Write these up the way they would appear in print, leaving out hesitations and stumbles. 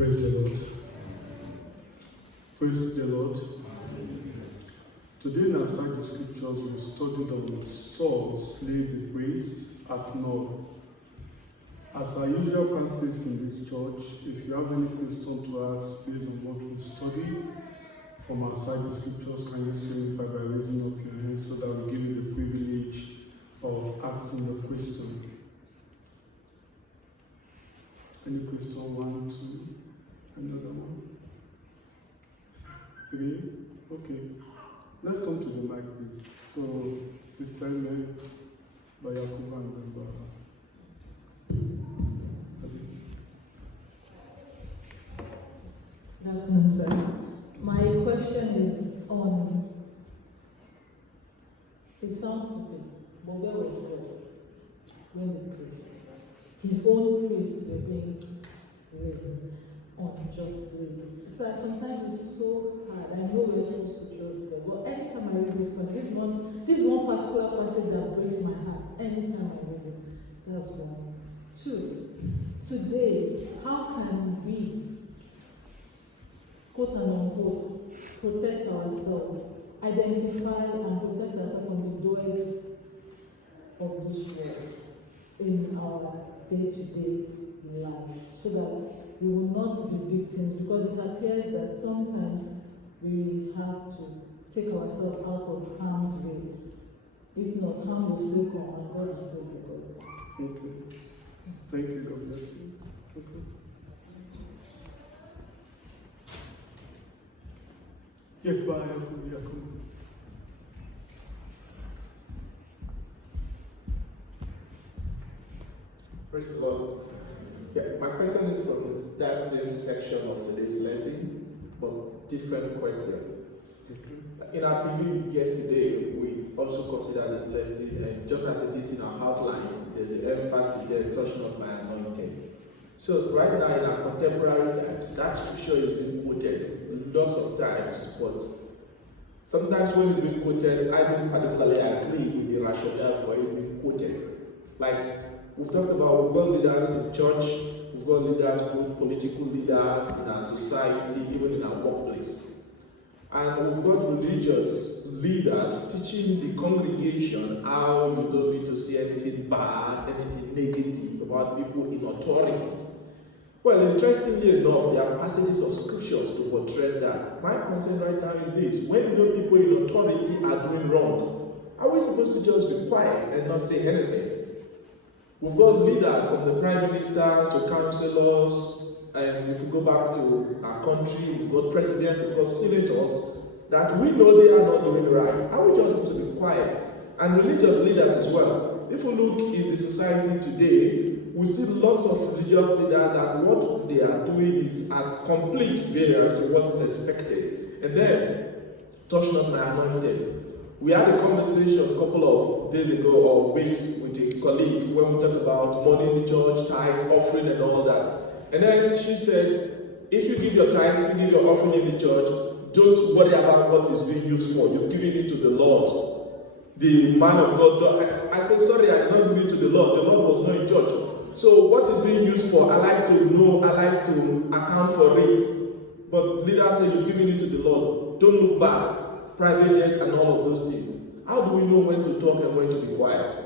Praise the Lord. Praise the Lord. Today in our side scriptures, we studied on Saul slayed the priest at Nob. As our usual practice in this church, if you have any question to ask based on what we study from our side scriptures, can you signify by raising up your hand so that we give you the privilege of asking the question? Any question? 1, 2, another one, 3. Okay. Let's come to the mic, please. So, Sister Mary, Bayakuva, and then Baba. Good afternoon, sir. My question is on, it sounds stupid, but where was God when the priest, his own priests were being slain unjustly? So sometimes it's so hard. I know we're supposed to trust God, but anytime I read this one, this one particular passage that breaks my heart, anytime I read it, that's one. 2, today, how can we, quote and unquote, protect ourselves, identify and protect ourselves from the doings of this world in our day-to-day life, so that we will not be victims, because it appears that sometimes we have to take ourselves out of harm's way. If not, harm will still come and God will still be God. Thank you. Thank you, God bless you. Okay. Praise the Lord. Yeah, my question is from that same section of today's lesson, but different question. In our preview yesterday, we also considered this lesson, and just as it is in our outline, there's an emphasis there, touch not my anointing. So right now in our contemporary times, that scripture is being quoted lots of times, but sometimes when it's being quoted, I don't particularly agree with the rationale for it being quoted. Like we've talked about, we've got leaders in church, we've got leaders, both political leaders in our society, even in our workplace. And we've got religious leaders teaching the congregation how you don't need to say anything bad, anything negative about people in authority. Well, interestingly enough, there are passages of scriptures to buttress that. My concern right now is this: when you know people in authority are doing wrong, are we supposed to just be quiet and not say anything? We've got leaders from the prime ministers to councillors, and if we go back to our country, we've got presidents, we've got senators, that we know they are not doing right. Are we just supposed to be quiet? And religious leaders as well. If we look in the society today, we see lots of religious leaders that what they are doing is at complete variance to what is expected. And then, touch not my anointed. We had a conversation a couple of days ago or weeks with a colleague when we talked about money in the church, tithe, offering and all that. And then she said, if you give your tithe, if you give your offering in the church, don't worry about what is being used for. You're giving it to the Lord. The man of God, I said, sorry, I did not give it to the Lord. The Lord was not in church. So what is being used for? I like to know, I like to account for it. But leaders say you're giving it to the Lord. Don't look back. Private jet and all of those things. How do we know when to talk and when to be quiet?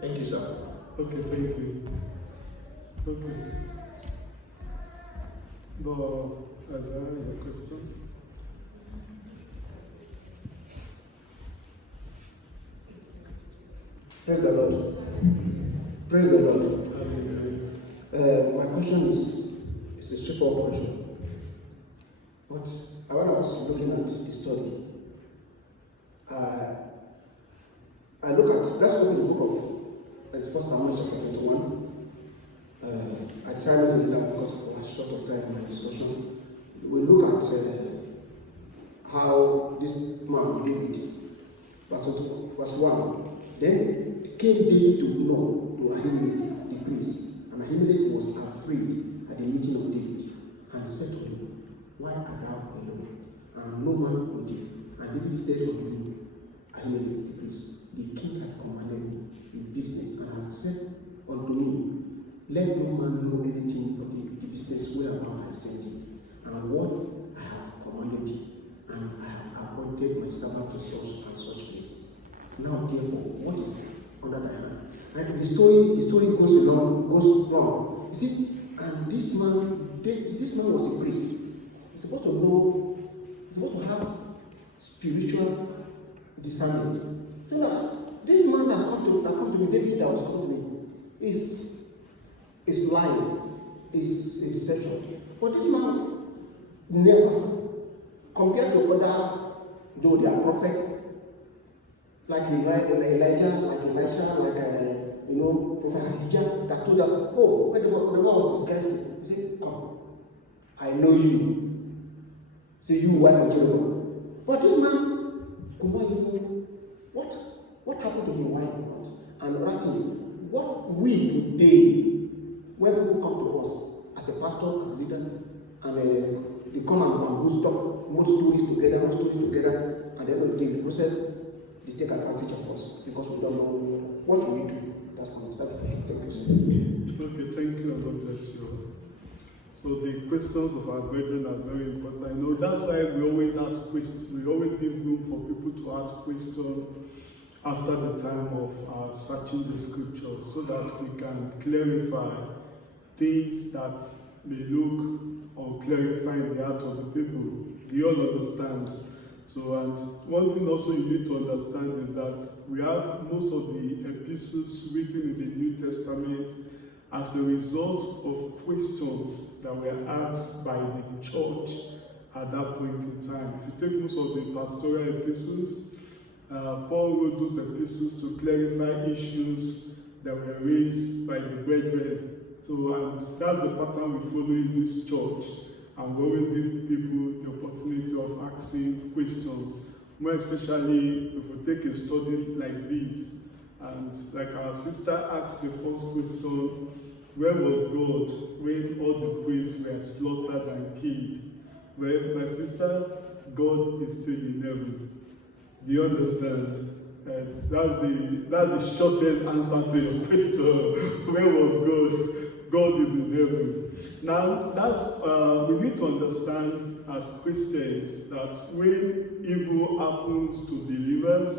Thank you, sir. Okay, thank you. Okay. Azar, your question? Praise the Lord. Praise the Lord. My question is a straightforward question. But when I was looking at the study, I look at, let's open the book of 1 Samuel chapter 21. I decided to read that because of a short of time in my discussion. We look at how this man, David, verse 1. Then King David to know to Ahimelech the priest, and Ahimelech was afraid at the meeting of David, and said to him, why art thou alone, and no man with thee? And David said unto him, Ahimelech the priest, the king hath commanded me in business, and hath said unto me, let no man know anything of the this place where I sent him, and what I have commanded him, and I have appointed my servant to such and such place. Now, therefore, what is under thy hand? And the story goes wrong. You see, and this man was a priest. He's supposed to know, he's supposed to have spiritual discernment. So now, this man that come to me, David that was come to me, is lying, is a deception. But this man never, compared to other, though they are prophets, like Elijah, like Prophet Elijah, that told them, oh, when the man was disguising, he said, come, I know you. Say, you wife of Jeroboam. But this man could not even, what happened to him, why not? And writing, what we today, when people come to us, as a pastor, as a leader, and they come and put stories together, at the end of the day, in the process, they take advantage of us because we don't know what we do. That's thank you. Okay, thank you, and God bless you. So the questions of our brethren are very important. I know that's why we always ask questions. We always give room for people to ask questions after the time of searching the scriptures, so that we can clarify things that may look unclarify in the heart of the people. Do you all understand? So, and one thing also you need to understand is that we have most of the epistles written in the New Testament as a result of questions that were asked by the church at that point in time. If you take most of the pastoral epistles, Paul wrote those epistles to clarify issues that were raised by the brethren. So, and that's the pattern we follow in this church. And we always give people the opportunity of asking questions, more especially if we take a study like this. And like our sister asked the first question, where was God when all the priests were slaughtered and killed? Well, my sister, God is still in heaven. Do you understand? That's the shortest answer to your question. Where was God? God is in heaven. Now, we need to understand as Christians that when evil happens to believers,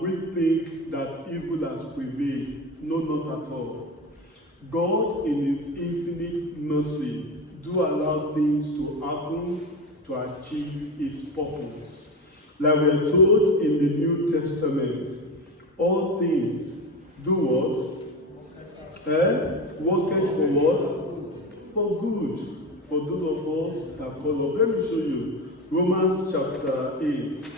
we think that evil has prevailed. No, not at all. God, in His infinite mercy, do allow things to happen to achieve His purpose. Like we are told in the New Testament, all things do what? Worketh for what? For good. For those of us that follow. Let me show you. Romans chapter 8.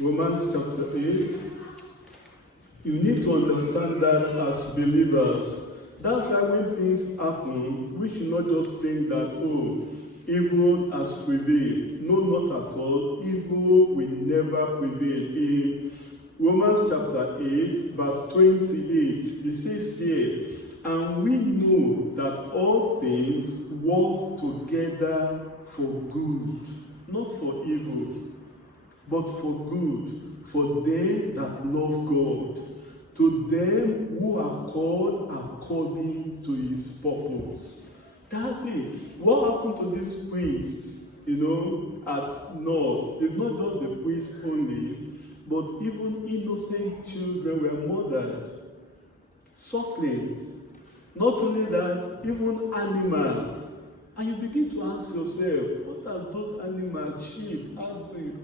Romans chapter 8. You need to understand that as believers. That's why when things happen, we should not just think that, oh, evil has prevailed. No, not at all. Evil will never prevail. In Romans chapter 8, verse 28, it says here, and we know that all things work together for good, not for evil, but for good, for them that love God, to them who are called according to His purpose. That's it. What happened to these priests, at Nob? It's not just the priests only, but even innocent children were murdered. Sucklings. Not only that, even animals. And you begin to ask yourself, what are those animals, sheep, oxen,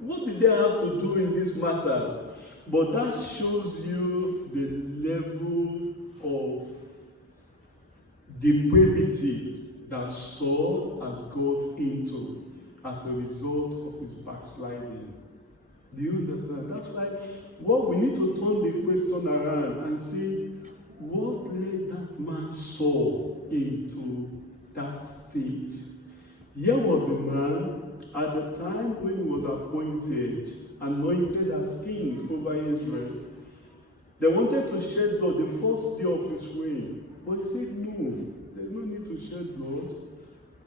what did they have to do in this matter? But that shows you the level of depravity that Saul has gone into as a result of his backsliding. Do you understand? That's why we need to turn the question around and say, what led that man Saul into that state? Here was a man at the time when he was anointed as king over Israel. They wanted to shed blood the first day of his reign. But he said, no, there's no need to shed blood.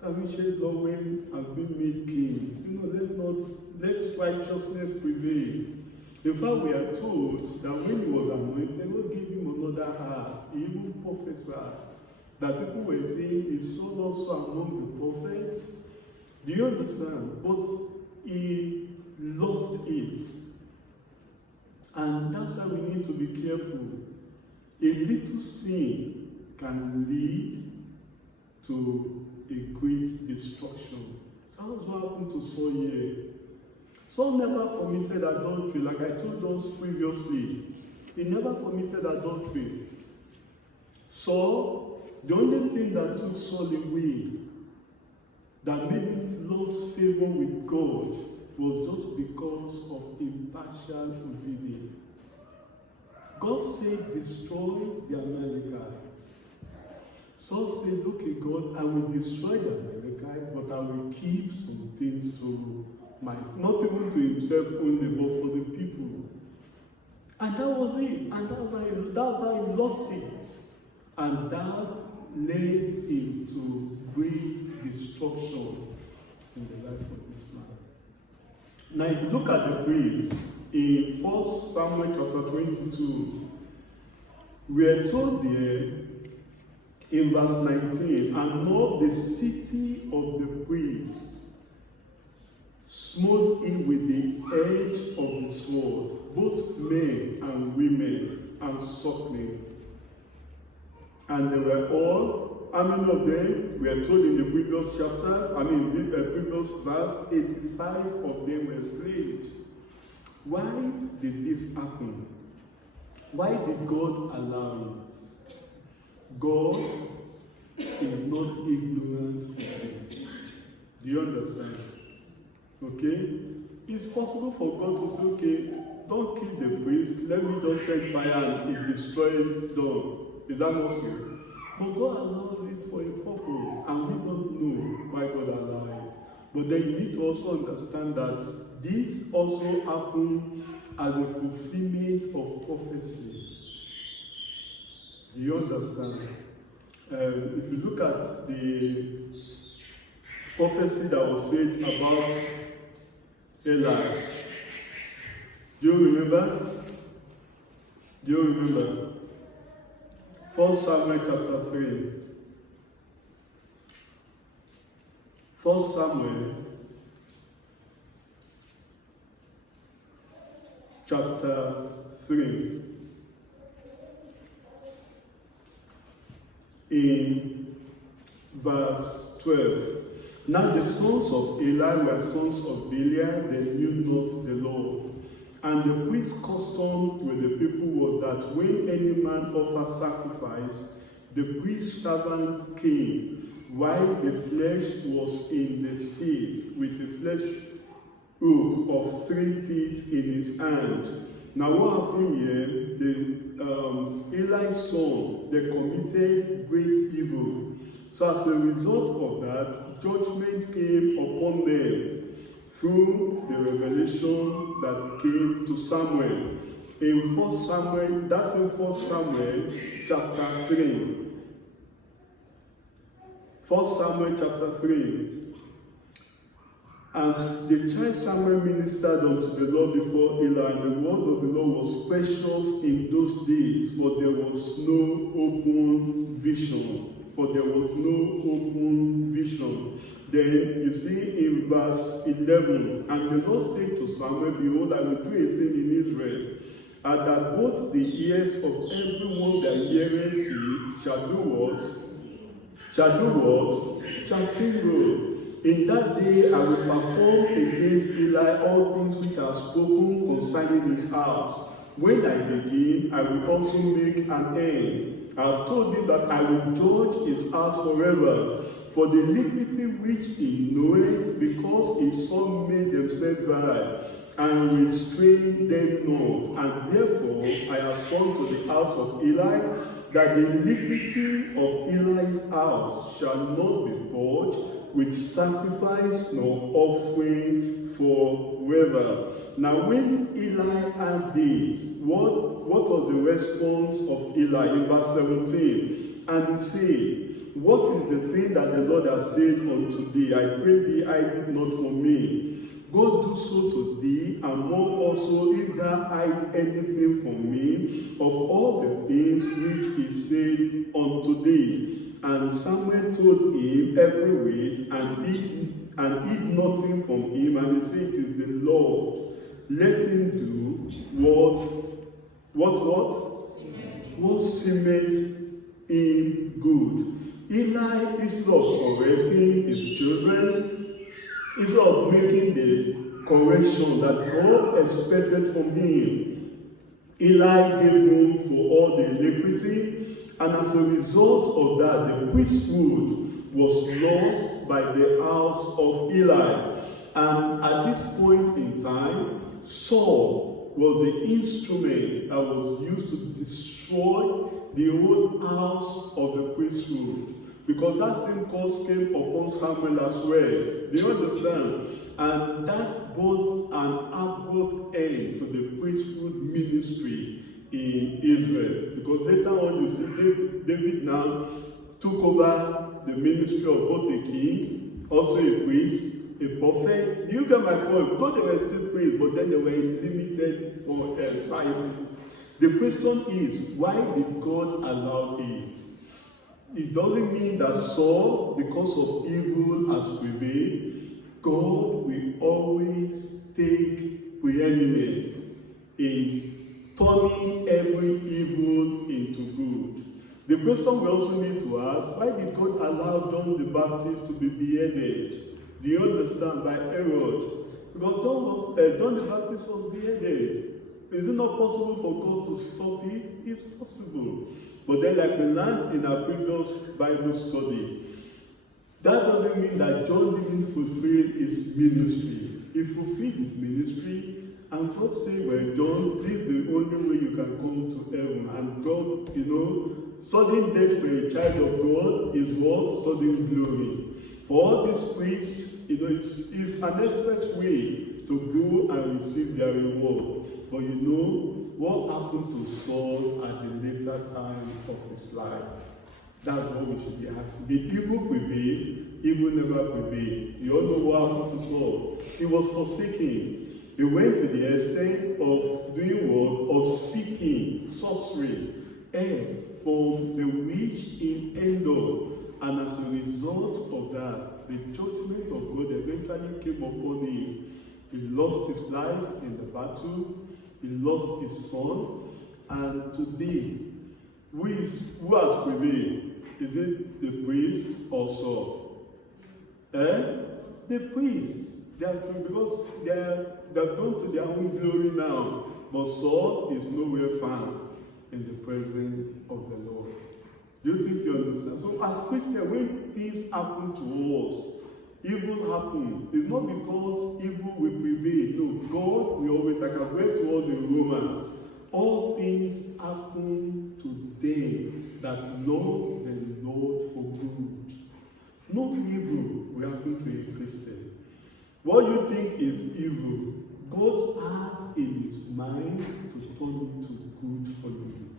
Can having shed blood when have been made kings. Let's righteousness prevail. In fact, we are told that when he was anointed, God gave him another heart. He even prophesied that people were saying, is Saul also among the prophets? Do you understand? But he lost it. And that's why we need to be careful. A little sin can lead to a great destruction. That was what happened to Saul here. Saul never committed adultery, like I told us previously. He never committed adultery. Saul, the only thing that took Saul away, that made him lose favor with God, was just because of impartial obedience. God said, destroy the Amalekites. Saul said, okay, God, I will destroy the Amalekites, but I will keep some things to myself. Not even to himself only, but for the people. And that was it. And that's how he lost it. And that led him to great destruction in the life of this man. Now, if you look at the priest in 1 Samuel chapter 22, we are told there in verse 19, and now the city of the priests smote him with the edge of the sword, both men and women and sucklings. And they were all, how many of them? We are told in the previous chapter, previous verse, 85 of them were slain. Why did this happen? Why did God allow it? God is not ignorant of this. Do you understand? Okay? It's possible for God to say, okay, don't kill the priest, let me just set fire and it destroy them. Is that not so? But God allows it for a purpose, and we don't know why God allowed it. But then you need to also understand that this also happened as a fulfillment of prophecy. Do you understand? If you look at the prophecy that was said about Eli, do you remember? 1 Samuel chapter 3. 1 Samuel chapter 3. In verse 12. Now the sons of Eli were sons of Belial, they knew not the Lord. And the priest's custom with the people was that when any man offered sacrifice, the priest's servant came while the flesh was in the seat with a flesh hook of 3 teeth in his hand. Now what happened here, Eli's son, they committed great evil. So as a result of that, judgment came upon them through the revelation that came to Samuel. In 1 Samuel, that's in 1 Samuel chapter 3. 1 Samuel chapter 3. As the child Samuel ministered unto the Lord before Eli, and the word of the Lord was precious in those days, for there was no open vision. Then you see in verse 11, and the Lord said to Samuel, behold, I will do a thing in Israel, and that both the ears of everyone that heareth it shall do what? Shall tingle. In that day I will perform against Eli all things which I have spoken concerning his house. When I begin, I will also make an end. I have told him that I will judge his house forever, for the iniquity which he knoweth, because his son made themselves vile, and restrained them not. And therefore I have sworn to the house of Eli, that the iniquity of Eli's house shall not be purged with sacrifice nor offering forever. Now when Eli heard this, what was the response of Eli in verse 17? And he said, What is the thing that the Lord has said unto thee? I pray thee, hide it not from me. God do so to thee, and more also, if thou hide anything from me, of all the things which he said unto thee. And Samuel told him every whit, and hid nothing from him, and he said, it is the Lord. Let him do what seemeth him good. Eli, instead of correcting his children, instead of making the correction that God expected from him, Eli gave room for all the iniquity, and as a result of that, the priesthood was lost by the house of Eli. And at this point in time, Saul was the instrument that was used to destroy the whole house of the priesthood. Because that same curse came upon Samuel as well. Do you understand? And that brought an abrupt end to the priesthood ministry in Israel. Because later on you see David now took over the ministry of both a king, also a priest, a prophet. Do you get my point? Though they were still priests, but then they were in limited sizes. The question is, why did God allow it? It doesn't mean that Saul, because of evil, has prevailed. God will always take preeminence in turning every evil into good. The question we also need to ask, why did God allow John the Baptist to be beheaded? Do you understand? By Herod. Because John the Baptist was beheaded. Is it not possible for God to stop it? It's possible. But then, like we learned in our previous Bible study, that doesn't mean that John didn't fulfill his ministry. He fulfilled his ministry, and God said, well, John, this is the only way you can come to heaven. And God, sudden death for a child of God is what? Sudden glory. For all these priests, it's an express way to go and receive their reward. But what happened to Saul at the later time of his life? That's what we should be asking. Did evil prevail? Evil never prevailed. You all know what happened to Saul. He was forsaken. He went to the extent of doing what? Of seeking sorcery from the witch in Endor. And as a result of that, the judgment of God eventually came upon him. He lost his life in the battle. He lost his son. And today, who has prevailed? Is it the priest or Saul? The priests. Because they've gone to their own glory now. But Saul is nowhere found in the presence of the Lord. Do you think you understand? So as Christians, when things happen to us, evil happen. It's not because evil will prevail. No, God will always, like I've read to us in Romans, all things happen to them that love the Lord for good. No evil will happen to a Christian. What you think is evil, God has in his mind to turn it to good for you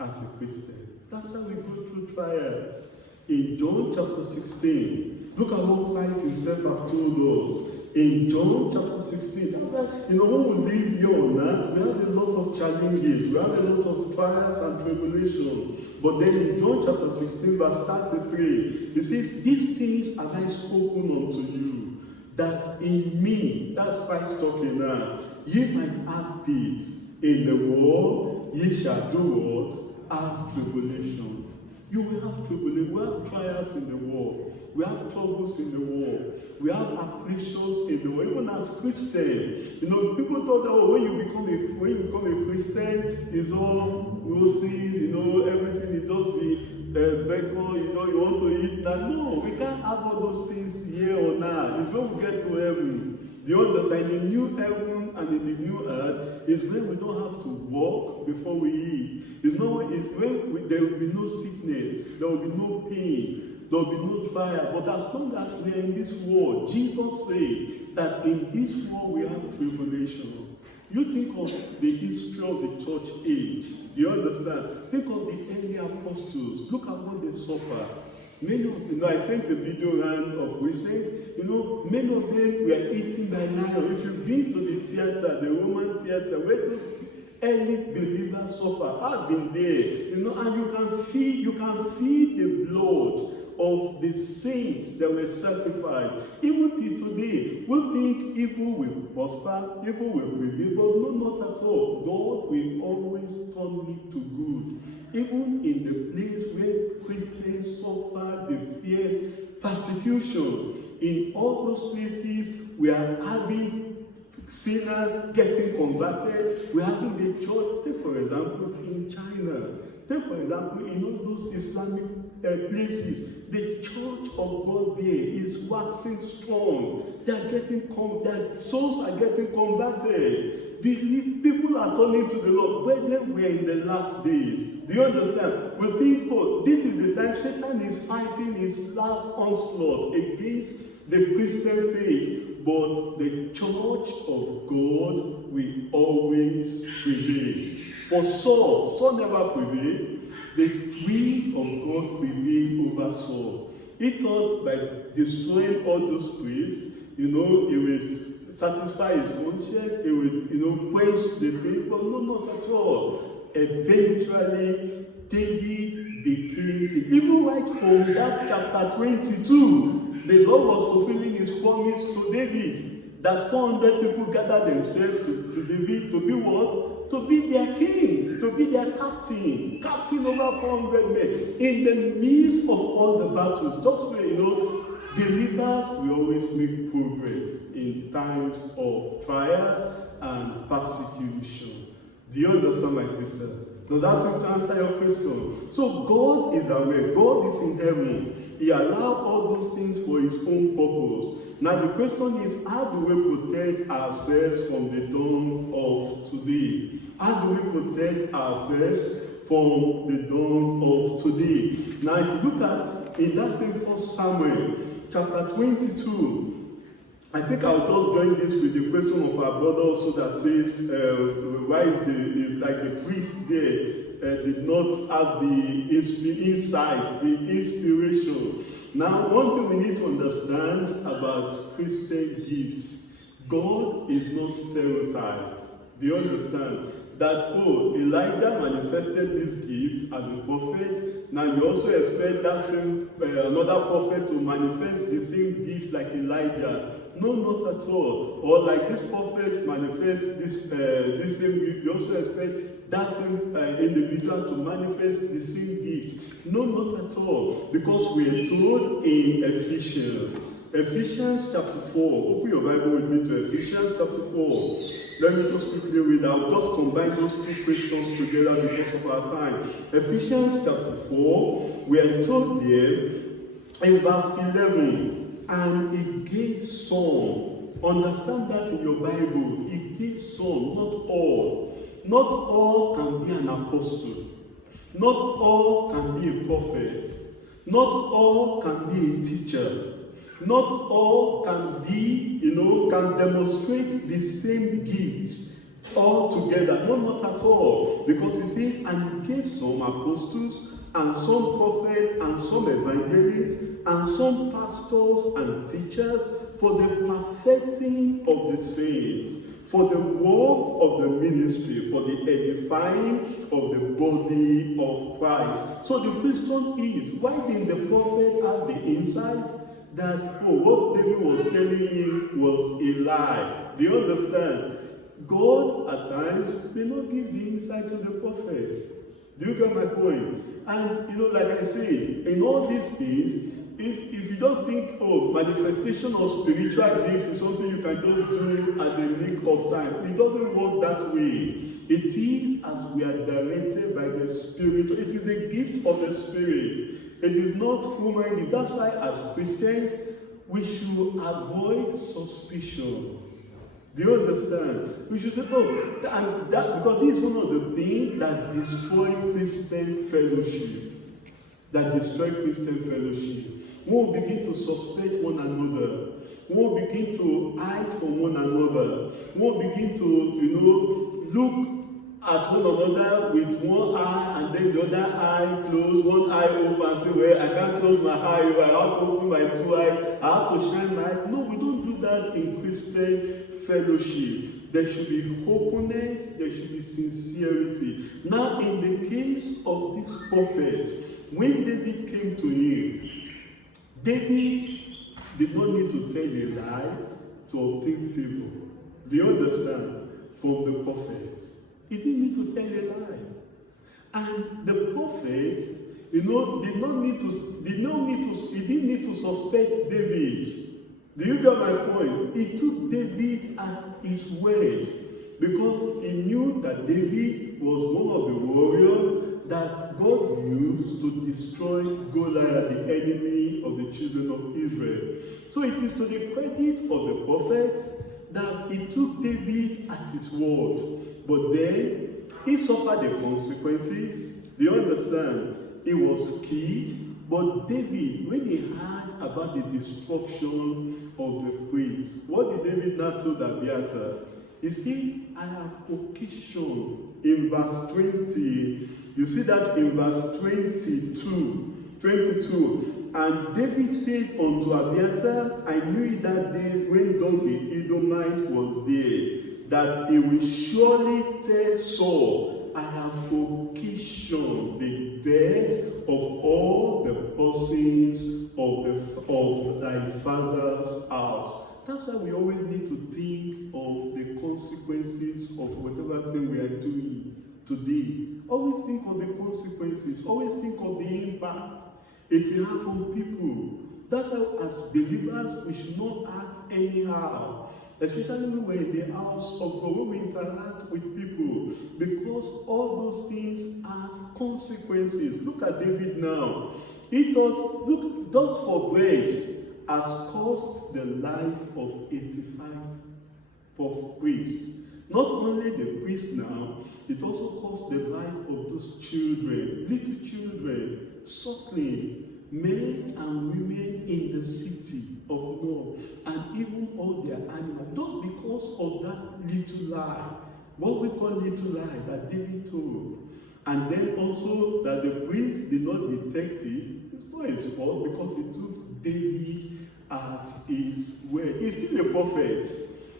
as a Christian. That's why we go through trials. In John chapter 16, look at what Christ himself has told us. In John chapter 16, when we live here on earth, we have a lot of challenges, we have a lot of trials and tribulation. But then in John chapter 16, verse 33, it says, these things have I spoken unto you, that in me, that's Christ talking now, ye might have peace. In the world, ye shall do what? Have tribulation. You will have tribulation. We have trials in the world. We have troubles in the world. We have afflictions in the world. Even as Christians, people thought that when you become a Christian, it's all roses, everything it does be bacon, you want to eat that. No, we can't have all those things here or now. It's when we get to heaven. Do you understand? In the new heaven and in the new earth is when we don't have to walk before we eat. It's when there will be no sickness, there will be no pain, there will be no trial. But as long as we are in this world, Jesus said that in this world we have tribulation. You think of the history of the church age. Do you understand? Think of the early apostles. Look at what they suffered. I sent a video around of recent, many of them were eaten by lions. If you've been to the theater, the Roman theater, where those early believers suffer, I've been there, and you can feel the blood of the saints that were sacrificed. Even till today, we think evil will prosper, evil will prevail, but no, not at all. God will always turn it to good. Even in the place where Christians suffer the fierce persecution, in all those places we are having sinners getting converted. We are having the church, take for example, in China. Take for example, in all those Islamic places, the church of God there is waxing strong. Their souls are getting converted. People are turning to the Lord. Brethren, we are in the last days. Do you understand? We think, this is the time Satan is fighting his last onslaught against the Christian faith. But the church of God will always prevail. For Saul never prevailed. The tree of God prevailed over Saul. He thought by destroying all those priests, he would satisfy his conscience, he would, quench the faith, but no, not at all. Eventually, David became king. Even right from that chapter 22, the Lord was fulfilling his promise to David, that 400 people gathered themselves to David to be what? To be their king, to be their captain over 400 men. In the midst of all the battles, just where, believers will always make progress in times of trials and persecution. Do you understand, my sister? Does that seem to answer your question? So God is aware. God is in heaven. He allowed all those things for his own purpose. Now the question is, how do we protect ourselves from the dawn of today? How do we protect ourselves from the dawn of today? Now if you look at, in that same 1 Samuel, chapter 22, I think I'll just join this with the question of our brother also that says, why is like the priest there did not have the insight, the inspiration. Now, one thing we need to understand about Christian gifts, God is no stereotype. Do you understand? That, Elijah manifested this gift as a prophet. Now you also expect that same, another prophet to manifest the same gift like Elijah. No, not at all. Or like this prophet manifests this same gift, you also expect that same individual to manifest the same gift. No, not at all. Because we are told in Ephesians chapter 4. Open your Bible with me to Ephesians chapter 4. Let me just quickly read. I'll just combine those two questions together because of our time. Ephesians chapter 4, we are told there in verse 11, and he gave some. Understand that in your Bible. He gave some, not all. Not all can be an apostle. Not all can be a prophet. Not all can be a teacher. Not all can be, can demonstrate the same gifts all together. No, not at all. Because it says, and he gave some apostles, and some prophets, and some evangelists, and some pastors and teachers for the perfecting of the saints, for the work of the ministry, for the edifying of the body of Christ. So the question is, why didn't the prophet have the insight that, what David was telling him was a lie? Do you understand? God at times may not give the insight to the prophet. Do you get my point? And like I say, in all these things, if you just think, manifestation of spiritual gift is something you can just do at the nick of time, it doesn't work that way. It is as we are directed by the Spirit. It is the gift of the Spirit. It is not human. That's why as Christians, we should avoid suspicion. Do you understand? We should say, because this is one of the things that destroy Christian fellowship. When we begin to suspect one another, when we begin to hide from one another, when we begin to, look at one another with one eye and then the other eye closed, one eye open and say, well, I can't close my eye, I have to open my two eyes, I have to shine my eye. No, we don't do that in Christian fellowship. There should be openness, there should be sincerity. Now, in the case of this prophet, when David came to him, David did not need to tell a lie to obtain favor. Do you understand? From the prophet. He didn't need to tell a lie. And the prophet, he didn't need to suspect David. Do you get my point? He took David at his word because he knew that David was one of the warriors that God used to destroy Goliath, the enemy of the children of Israel. So it is to the credit of the prophet that he took David at his word. But then he suffered the consequences. Do you understand? He was killed. But David, when he heard about the destruction of the priests, what did David now tell Abiathar? He said, I have occasion. In verse 20, you see that in verse 22. And David said unto Abiathar, I knew it that day when Doeg the Edomite was there, that he will surely tell Saul, I have occasioned the death of all the persons of thy father's house. That's why we always need to think of the consequences of whatever thing we are doing today. Always think of the consequences. Always think of the impact it will have on people. That's why as believers we should not act anyhow. Especially when we're in the house of God, when we interact with people, because all those things have consequences. Look at David now. He thought, look, dust for bread has cost the life of 85 priests. Not only the priests now, it also cost the life of those children, little children, suckling, men and women in the city of Nob, and even all their animals, just because of that little lie, what we call little lie that David told. And then also that the priest did not detect it. It's not his fault because he took David at his word. He's still a prophet.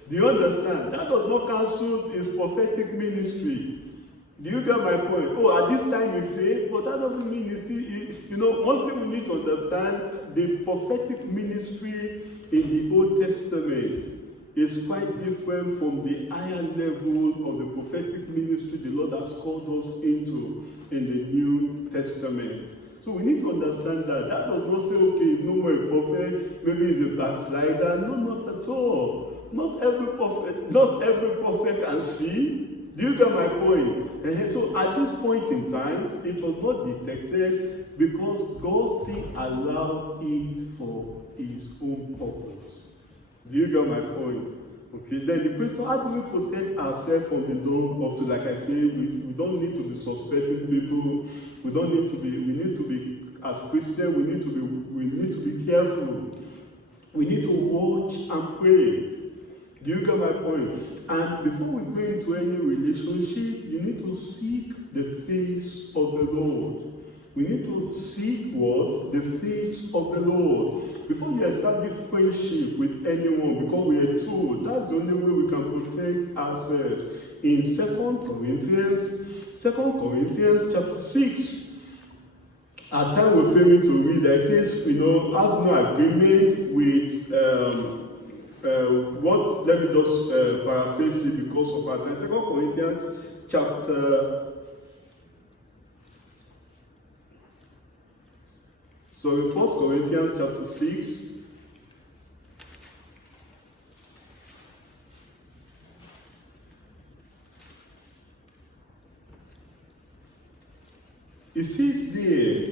Do you understand? That does not cancel his prophetic ministry. Do you get my point? Oh, at this time he failed, but that doesn't mean he's still, one thing we need to understand, the prophetic ministry in the Old Testament is quite different from the higher level of the prophetic ministry the Lord has called us into in the New Testament. So we need to understand that. That does not say, okay, he's no more a prophet, maybe he's a backslider. No, not at all. Not every prophet can see. Do you get my point? And so at this point in time, it was not detected because God still allowed it for his own purpose. Do you get my point? Okay, then the question, how do we protect ourselves from the dawn of, like I say, we don't need to be suspecting people. We need to be, as Christians, we need to be careful. We need to watch and pray. Do you get my point? And before we go into any relationship, you need to seek the face of the Lord. We need to seek what? The face of the Lord. Before you establish friendship with anyone, because we are told that's the only way we can protect ourselves. In 2 Corinthians chapter 6, at time we're failing to read, it says, have no agreement with let me just paraphrase it because of our time. 2 Corinthians chapter 1 Corinthians chapter 6. It says there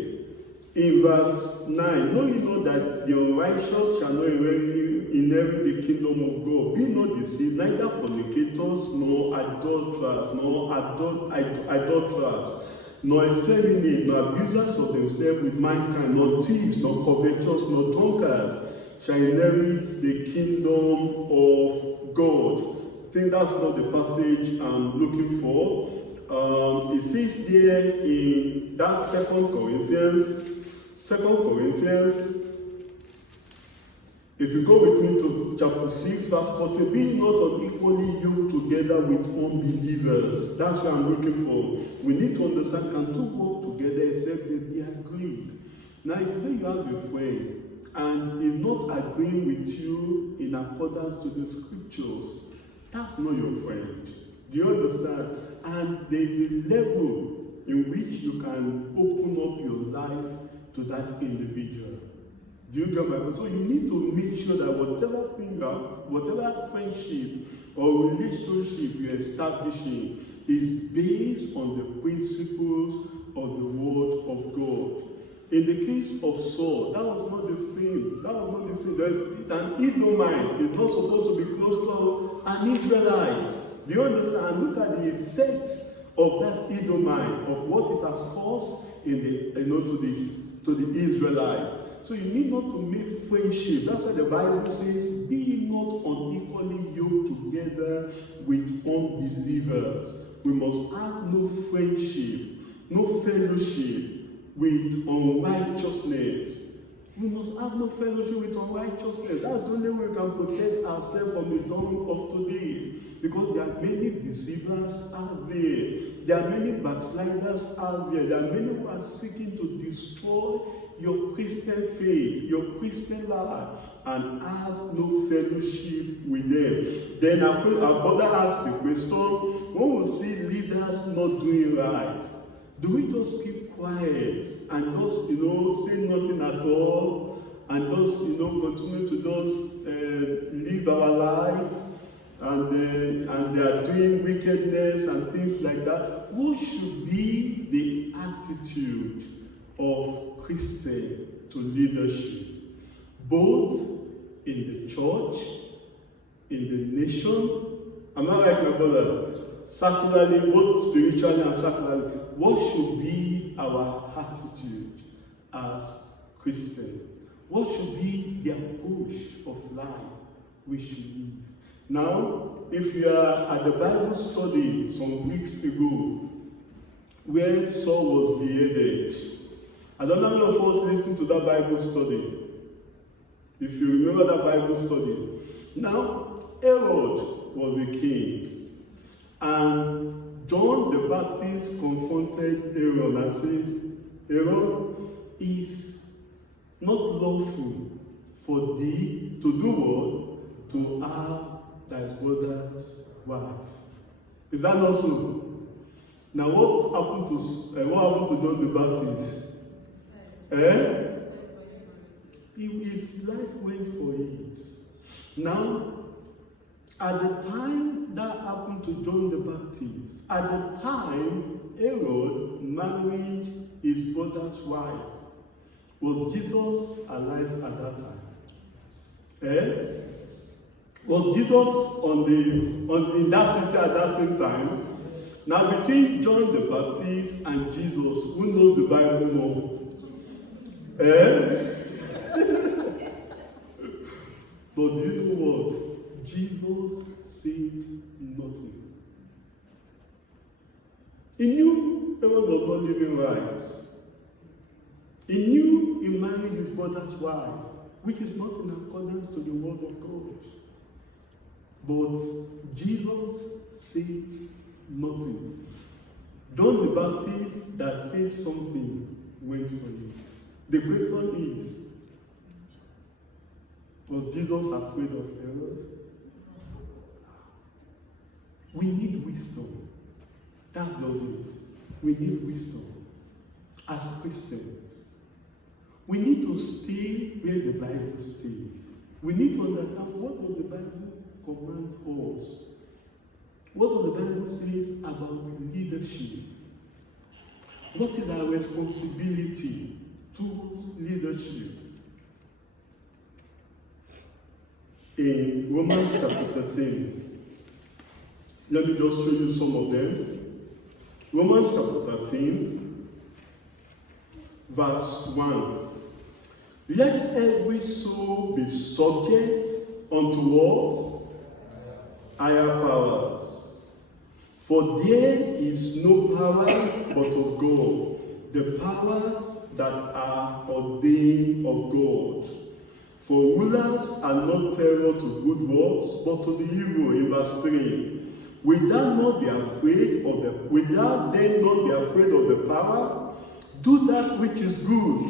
in verse 9, know you know that the unrighteous shall not inherit the kingdom of God. Be not deceived, neither fornicators, nor adulterers, nor idolaters, nor effeminate, nor abusers of themselves with mankind, nor thieves, nor covetous, nor drunkards shall inherit the kingdom of God. I think that's not the passage I'm looking for. It says there in that 2 Corinthians, if you go with me to chapter 6, verse 40, be not unequally yoked together with unbelievers. That's what I'm looking for. We need to understand, can two work together except they be agreed? Now, if you say you have a friend and he's not agreeing with you in accordance to the scriptures, that's not your friend. Do you understand? And there is a level in which you can open up your life to that individual. Do you get my point? So you need to make sure that whatever friendship or relationship you're establishing is based on the principles of the Word of God. In the case of Saul, that was not the same. An Edomite is not supposed to be close to an Israelite. Do you understand? And look at the effect of that Edomite, of what it has caused to the Israelites. So you need not to make friendship. That's why the Bible says, be not unequally yoked together with unbelievers. We must have no friendship, no fellowship with unrighteousness. We must have no fellowship with unrighteousness. That's the only way we can protect ourselves from the dawn of today. Because there are many deceivers out there. There are many backsliders out there. There are many who are seeking to destroy your Christian faith, your Christian life, and have no fellowship with them. Then our brother asks the question, when we see leaders not doing right, do we just keep quiet and just, say nothing at all, and just, continue to just live our life, and they are doing wickedness and things like that? What should be the attitude of Christian to leadership, both in the church, in the nation? Am I right, my brother? Secularly, both spiritually and secularly. What should be our attitude as Christians? What should be the approach of life we should live? Now, if you are at the Bible study some weeks ago, where Saul was beheaded, I don't know how many of us listened to that Bible study. If you remember that Bible study. Now, Herod was a king. And John the Baptist confronted Herod and said, Herod, is not lawful for thee to do what? To have thy brother's wife. Is that not so? Now what happened to John the Baptist? His life went for it. Now, at the time that happened to John the Baptist, at the time Herod married his brother's wife, was Jesus alive at that time? Was Jesus in that city at that same time? Now, between John the Baptist and Jesus, who knows the Bible more? But do you know what? Jesus said nothing. He knew Herod was not living right. He knew he married his brother's wife, which is not in accordance to the word of God. But Jesus said nothing. John the Baptist that said something went for it. The question is, was Jesus afraid of Herod? We need wisdom. That's just it. We need wisdom as Christians. We need to stay where the Bible stays. We need to understand, what does the Bible command us? What does the Bible say about leadership? What is our responsibility towards leadership? In Romans chapter 13, let me just show you some of them. Romans chapter 13, verse 1. Let every soul be subject unto what? Higher powers. For there is no power but of God, the powers that are ordained of God. For rulers are not terror to good works, but to the evil, in verse 3. Will thou not be afraid of the will thou then not be afraid of the power? Do that which is good,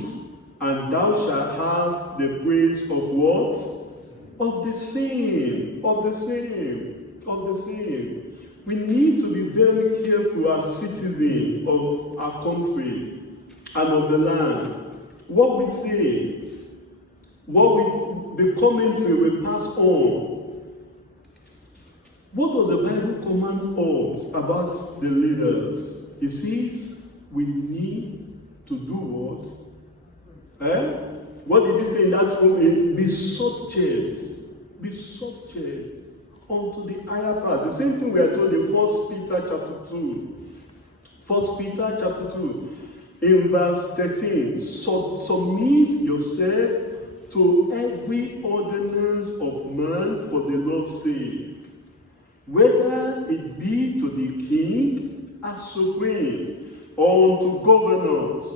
and thou shalt have the praise of what? Of the same, of the same, of the same. We need to be very careful as citizens of our country and of the land. What we say, the commentary we pass on. What does the Bible command us about the leaders? It says we need to do what? What did he say in that room? Is be subject unto the higher power. The same thing we are told in 1 Peter chapter 2. 1 Peter chapter 2, in verse 13. Submit yourself to every ordinance of man for the Lord's sake, whether it be to the king as supreme, or unto governors,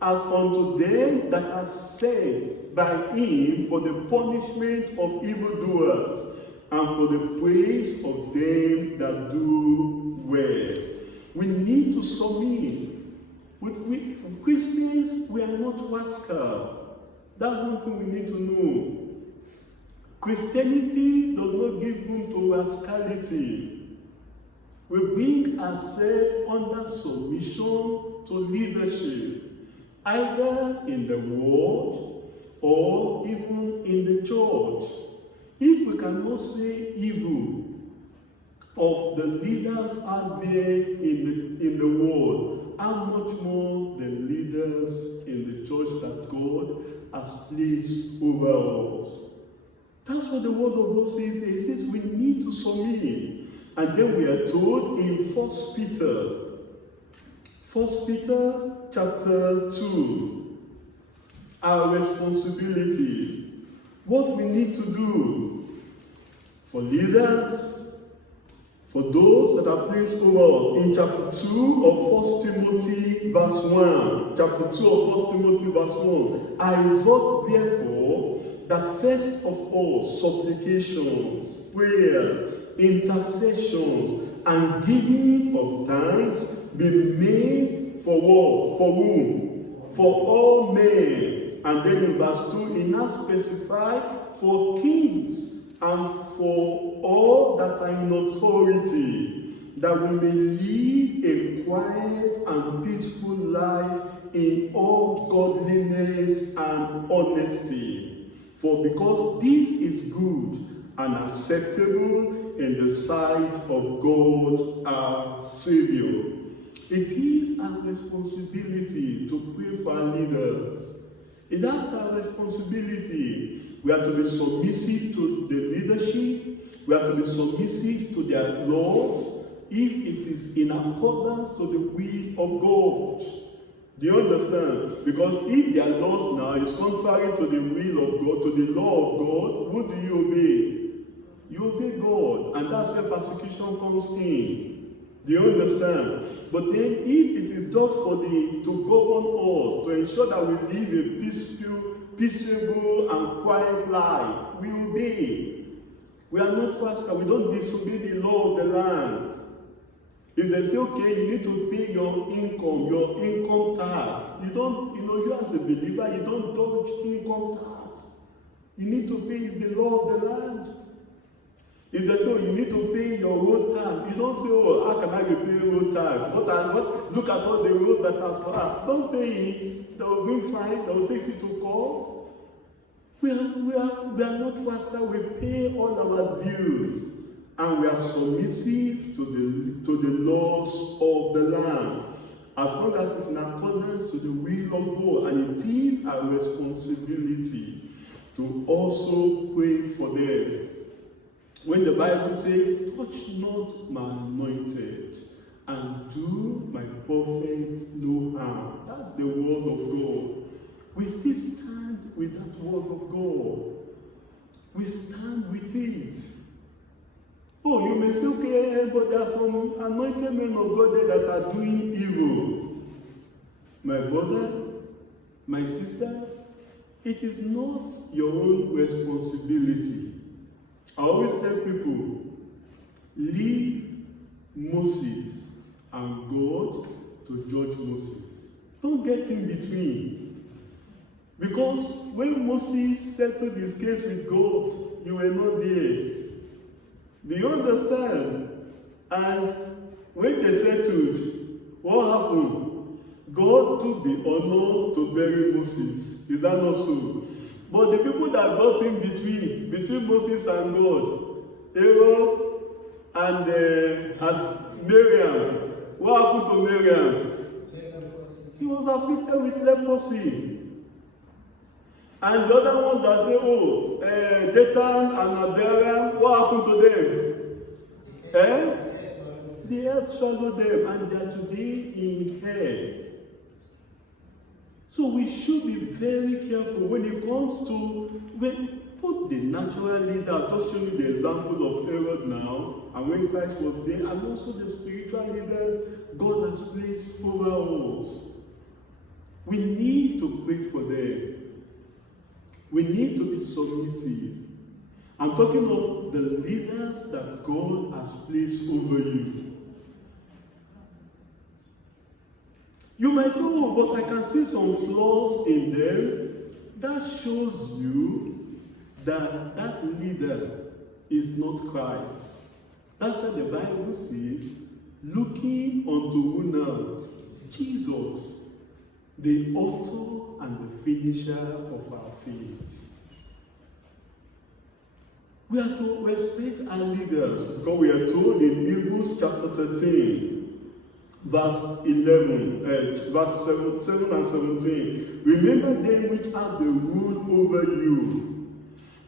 as unto them that are sent by him for the punishment of evildoers, and for the praise of them that do well. We need to submit. We Christians, we are not rascal. That's one thing we need to know. Christianity does not give room to rascality. We bring ourselves under submission to leadership, either in the world or even in the church. If we cannot say evil of the leaders out there in the world, how much more the leaders in the church that God has placed over us? That's what the word of God says. It says we need to submit. And then we are told in 1 Peter chapter 2, our responsibilities, what we need to do for leaders, for those that are placed over us. In chapter 2 of 1 Timothy verse 1, chapter 2 of 1 Timothy verse 1, I exhort therefore that first of all supplications, prayers, intercessions, and giving of thanks be made for what? For whom? For all men. And then in verse 2, it now specifies for kings and for all that are in authority, that we may lead a quiet and peaceful life in all godliness and honesty. For because this is good and acceptable in the sight of God our Savior. It is our responsibility to pray for our leaders. It is our responsibility. We are to be submissive to the leadership. We are to be submissive to their laws if it is in accordance to the will of God. Do you understand? Because if their laws now is contrary to the will of God, to the law of God, who do you obey? You obey God, and that's where persecution comes in. Do you understand? But then if it is just to govern us, to ensure that we live a peaceable and quiet life, we obey. We are not rascal. We don't disobey the law of the land. If they say, okay, you need to pay your income tax, you as a believer, you don't dodge income tax. You need to pay the law of the land. If they say, oh, you need to pay your road tax, you don't say, oh, how can I repay road tax? Look at all the roads that are for us. Don't pay it. They will bring fine. They will take you to court. We are not rascal. We pay all our dues. And we are submissive to the laws of the land, as long as it's in accordance to the will of God. And it is our responsibility to also pray for them. When the Bible says, touch not my anointed and do my prophet no harm. That's the word of God. We still stand with that word of God. We stand with it. Oh, you may say, okay, but there are some anointed men of God there that are doing evil. My brother, my sister, it is not your own responsibility. I always tell people, leave Moses and God to judge Moses. Don't get in between. Because when Moses settled his case with God, you were not there. Do you understand? And when they settled, what happened? God took the honor to bury Moses. Is that not so? But the people that got in between Moses and God, Aaron and as Miriam, what happened to Miriam? He was afflicted with leprosy. And the other ones that say, oh, Dathan and Abiram, what happened to them? The earth swallowed them, and they are today in hell. So we should be very careful when it comes to, put the natural leader. I've just shown you the example of Herod now, and when Christ was there, and also the spiritual leaders God has placed over us. We need to pray for them. We need to be submissive. I'm talking of the leaders that God has placed over you. You might say, oh, but I can see some flaws in them. That shows you that that leader is not Christ. That's why the Bible says, looking unto who now? Jesus, the author and the finisher of our faith. We are to respect our leaders because we are told in Hebrews chapter 13, verse 11, verse 7 and 17. Remember them which have the rule over you,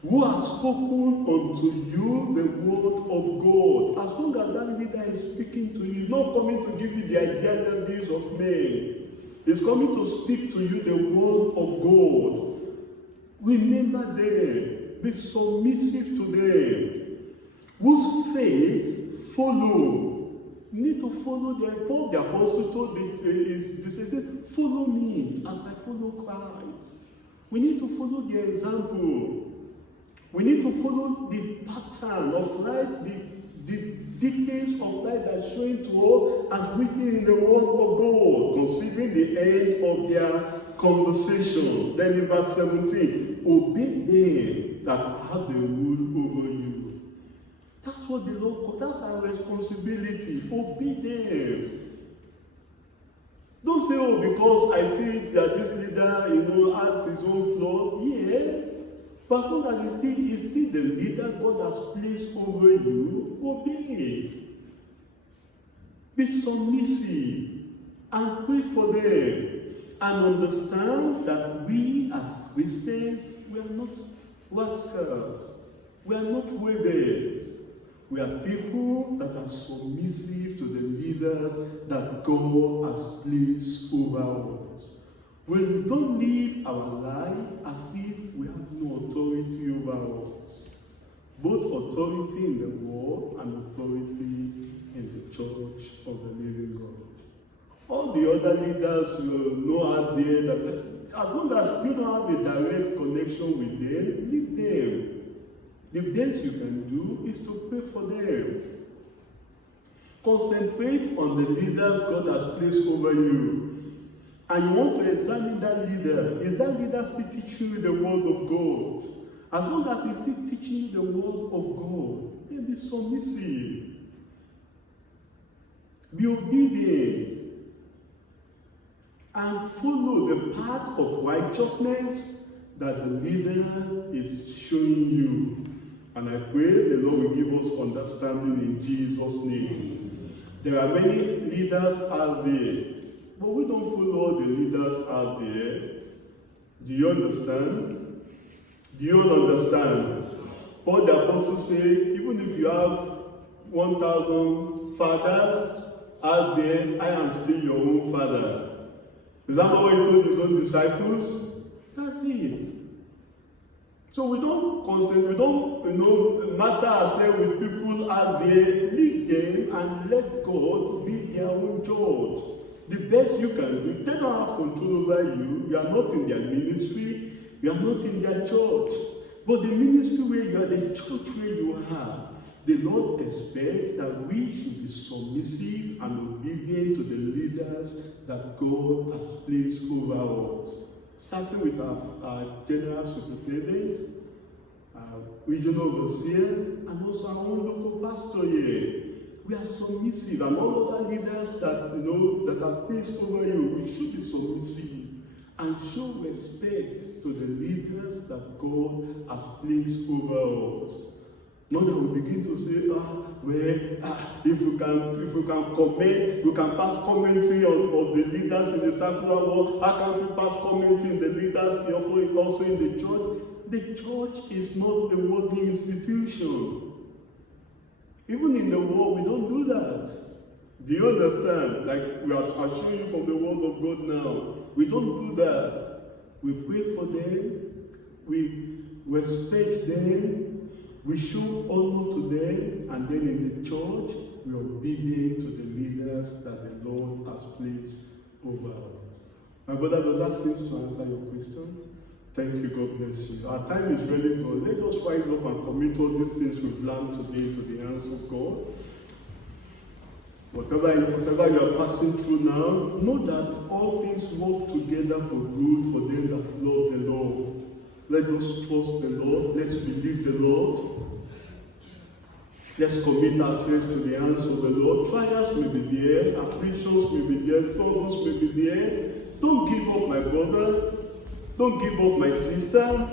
who have spoken unto you the word of God. As long as that leader is speaking to you, he's not coming to give you the ideologies of men. He's coming to speak to you the word of God. Remember them. Be submissive to them. Whose faith follow. You need to follow them. Paul the apostle told his disciples, follow me as I follow Christ. We need to follow the example. We need to follow the pattern of life, the details of life that's showing to us as written in the word of God, considering the end of their conversation. Then in verse 17, obey them that have the rule over you. That's what the Lord, that's our responsibility. Obey them. Don't say, oh, because I see that this leader, has his own flaws. Yeah. But as long as he's still the leader God has placed over you, obey. Be submissive and pray for them. And understand that we as Christians, we are not rascals. We are not rebels. We are people that are submissive to the leaders that God has placed over us. We don't live our life as if we have no authority over us. Both authority in the world and authority in the church of the living God. All the other leaders you know out there, that as long as you don't have a direct connection with them, leave them. The best you can do is to pray for them. Concentrate on the leaders God has placed over you. And you want to examine that leader. Is that leader still teaching you the word of God? As long as he's still teaching you the word of God, then be submissive. Be obedient. And follow the path of righteousness that the leader is showing you. And I pray the Lord will give us understanding in Jesus' name. There are many leaders out there, but we don't follow all the leaders out there. Do you understand? Do you all understand? Paul the apostle said, even if you have 1,000 fathers out there, I am still your own father. Is that not what he told his own disciples? That's it. So we don't matter ourselves with people out there. Leave them and let God be their own judge. The best you can do, they don't have control over you. You are not in their ministry. You are not in their church. But the ministry where you are, the church where you are, the Lord expects that we should be submissive and obedient to the leaders that God has placed over us. Starting with our general superintendent, regional overseer, and also our own local pastor here. We are submissive, and all other leaders that that are placed over you, we should be submissive and show respect to the leaders that God has placed over us. Not that we begin to say, if we can comment, we can pass commentary of the leaders in the secular world. How can't we pass commentary in the leaders also in the church? The church is not a worldly institution. Even in the world, we don't do that. Do you understand? Like I'll show you from the word of God now. We don't do that. We pray for them. We respect them. We show honor to them. And then in the church, we are obedient to the leaders that the Lord has placed over us. My brother, does that seem to answer your question? Thank you. God bless you. Our time is really gone. Let us rise up and commit all these things we've learned today to the hands of God. Whatever you are passing through now, know that all things work together for good for them that love the Lord. Let us trust the Lord. Let's believe the Lord. Let's commit ourselves to the hands of the Lord. Trials may be there, afflictions may be there, troubles may be there. Don't give up, my brother. Don't give up, my sister.